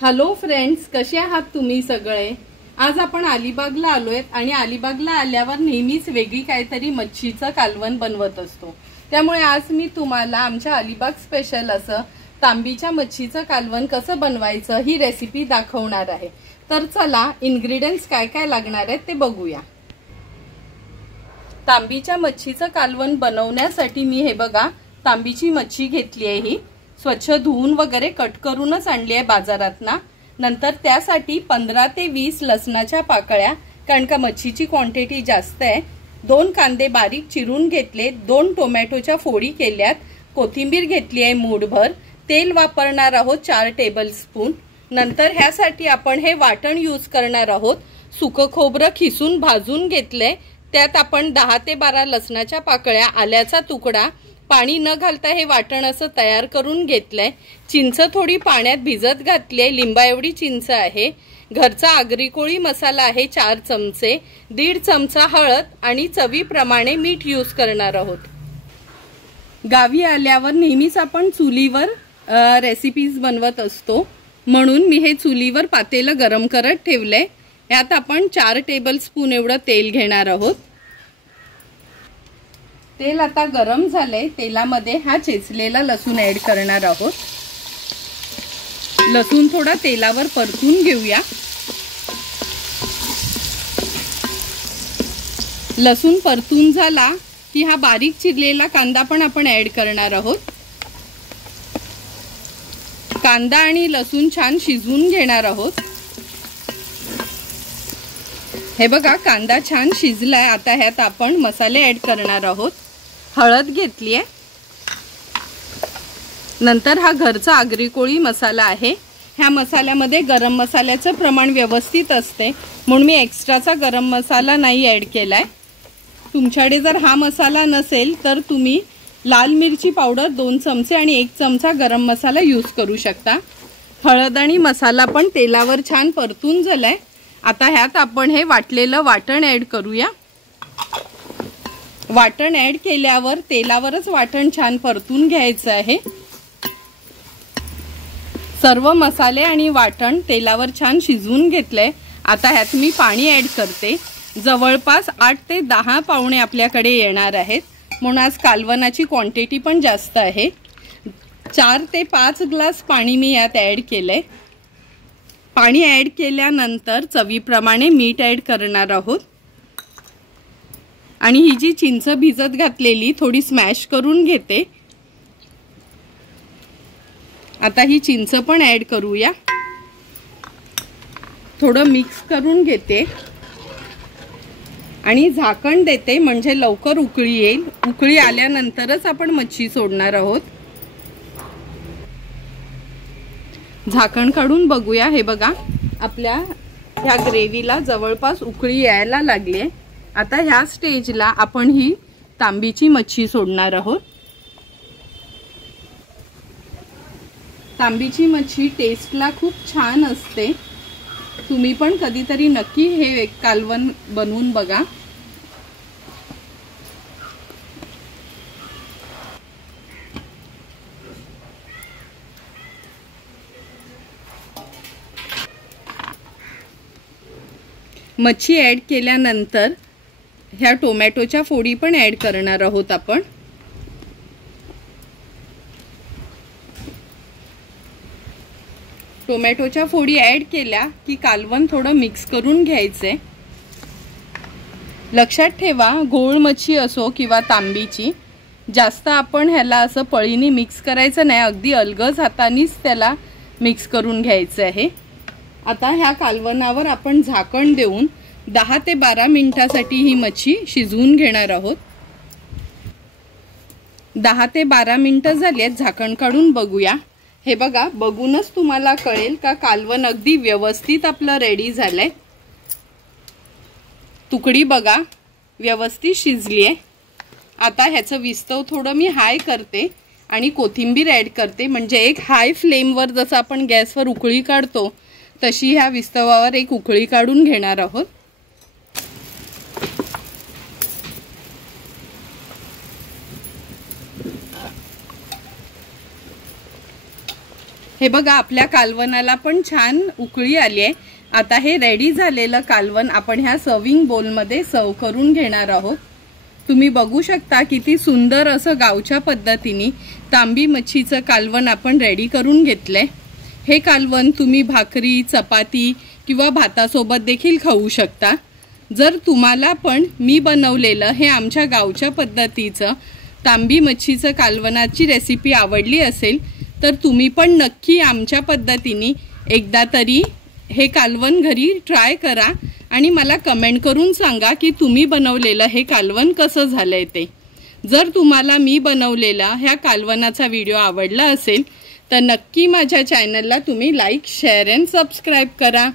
Hello friends, कसे आहात तुम्ही सगळे। आज आपण अलिबागला आलोय आणि अलिबागला आल्यावर नेहमीच वेगळी काहीतरी मच्छीचं कालवण बनवत असतो। त्यामुळे आज मी तुम्हाला आमच्या अलिबाग स्पेशल असं तांबीच्या मच्छीचं कालवण कसं बनवायचं ही रेसिपी दाखवणार आहे। तर चला इन्ग्रेडियंट्स काय काय लागणार आहेत ते बघूया। तांबीच्या मच्छीचं कालवण बनवण्यासाठी मी हे बघा तांबीची मच्छी घेतली आहे। ही स्वच्छ धुवून वगैरे कट करूनच आणली आहे बाजारातना। नंतर त्यासाठी 15 ते 20 लसणाच्या पाकळ्या, कारण का मच्छीची क्वांटिटी जास्त आहे। 2 कांदे बारीक चिरून घेतले, 2 टोमॅटोच्या फोडी केल्यात, कोथिंबीर घेतली आहे मूठभर, तेल वापरणार आहोत 4 टेबलस्पून। नंतर ह्यासाठी आपण हे वाटण यूज करणार आहोत। सुकं खोबरं खिसून भाजून घेतले, त्यात आपण 10 ते 12 लसणाच्या पाकळ्या, आल्याचा तुकडा, पाणी न घालता हे वाटण असं तयार करून घेतलंय। चिंच थोडी पाण्यात भिजत घातली, लिंबा एवढी चिंच आहे। घरचा आगरी कोळी मसाला आहे 4 चमचे, 1.5 चमचा हळद आणि चवीप्रमाणे मीठ यूज करणार आहोत। गावी आल्यावर नेहमीच आपण चुलीवर रेसिपीज बनवत असतो, म्हणून मी हे चुलीवर पातेलं गरम करत ठेवले। यात आपण 4 टेबलस्पून एवढं तेल घेणार आहोत। तेल आता गरम झाले, तेलामध्ये हा चेचलेला लसूण ऍड करणार आहोत। लसूण थोडा तेलावर परतून घेऊया। लसूण परतून झाला की हा बारीक चिरलेला कांदा पण आपण ऍड करणार आहोत। कांदा आणि लसूण छान शिजवून घेणार आहोत। हे बघा कांदा छान शिजलाय। आता ह्यात आपण मसाले ऍड करणार आहोत। हळद घेतली आहे, नंतर हा घरचा आगरी कोळी मसाला आहे। ह्या मसाल्यामध्ये गरम मसाल्याचं प्रमाण व्यवस्थित असते, म्हणून मी एक्स्ट्राचा गरम मसाला नाही ऍड केलाय। तुमच्याकडे जर हा मसाला नसेल तर तुम्ही लाल मिरची पावडर 2 चमचे आणि 1 चमचा गरम मसाला यूज करू शकता। हळद आणि मसाला पण तेलावर छान परतून झालाय। आता ह्यात आपण हे वाटलेलं वाटण ऍड करूया। वाटण ऍड केल्यावर तेलावरच वाटण छान परतून घ्यायचं आहे। सर्व मसाले आणि वाटण तेलावर छान शिजवून घेतले। आता ह्यात मी पाणी ऍड करते। जवळपास 8 ते 10 पाहुणे आपल्याकडे येणार आहेत, म्हणून आज कालवणाची क्वांटिटी पण जास्त आहे। 4 ते 5 ग्लास पाणी मी यात ऍड केले। पाणी ऍड केल्यानंतर चवीप्रमाणे मीठ ऍड करणार आहोत आणि ही जी चिंच भिजत घातलेली थोडी स्मॅश करून घेते। आता ही चिंच पण ऍड करूया, थोडं मिक्स करून घेते आणि झाकण देते, म्हणजे लवकर उकळी येईल। उकळी आल्यानंतरच आपण मच्छी सोडणार आहोत। झाकण काढून बघूया। हे बघा आपल्या ह्या ग्रेव्हीला जवळपास उकळी यायला लागली आहे। आता ह्या स्टेजला आपण ही तांबीची मच्छी सोडणार आहोत। तांबीची मच्छी टेस्टला खूप छान असते, तुम्ही पण कधीतरी नक्की हे कालवण बनवून बघा। मच्छी ऍड केल्यानंतर ह्या टोमॅटोच्या फोडी पण ऍड करणार आहोत आपण। टोमॅटोच्या फोडी ऍड केल्या की कालवण थोडं मिक्स करून घ्यायचे। लक्षात ठेवा, घोळ मच्छी असो किंवा तांबीची, जास्त आपण ह्याला असं पळीने मिक्स करायचं नाही, अगदी अलगद हातानेच त्याला मिक्स करून घ्यायचं आहे। आता ह्या कालवणावर आपण झाकण देऊन 10 ते 12 मिनिटांसाठी ही मच्छी शिजवून घेणार आहोत। 10 ते 12 मिनिटं झालीत, झाकण काढून बघूया। हे बघा, बघूनच तुम्हाला कळेल का कालवण अगदी व्यवस्थित आपलं रेडी झालंय। तुकडी बघा व्यवस्थित शिजली आहे। आता ह्याचं विस्तव थोडं मी हाय करते आणि कोथिंबीर ऍड करते, म्हणजे एक हाय फ्लेमवर जसं आपण गॅसवर उकळी काढतो तशी ह्या विस्तवावर एक उकळी काढून घेणार आहोत। हे बघा आपल्या कालवणाला पण छान उकळी आली आहे। आता हे रेडी झालेलं कालवण आपण ह्या सर्विंग बोल मध्ये सर्व करून घेणार आहोत। तुम्ही बघू शकता किती सुंदर असं गावच्या पद्धतीने तांबी मच्छीचं कालवण आपण रेडी करून घेतलंय। हे कालवण तुम्ही भाकरी, चपाती किंवा भातासोबत देखील खाऊ शकता। जर तुम्हाला पण मी बनवलेलं हे आमच्या गावच्या पद्धतीचं तांबी मच्छीचं कालवणाची रेसिपी आवडली असेल तर तुम्ही पण नक्की आमच्या पद्धतीने एकदा तरी हे कालवण घरी ट्राय करा आणि मला कमेंट करून सांगा की तुम्ही बनवलेलं हे कालवण कसं झालंय ते। जर तुम्हाला मी बनवलेला ह्या कालवणाचा व्हिडिओ आवडला असेल तर नक्की माझ्या चॅनलला तुम्ही लाईक, शेअर अँड सबस्क्राइब करा।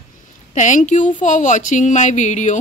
Thank you for watching my video.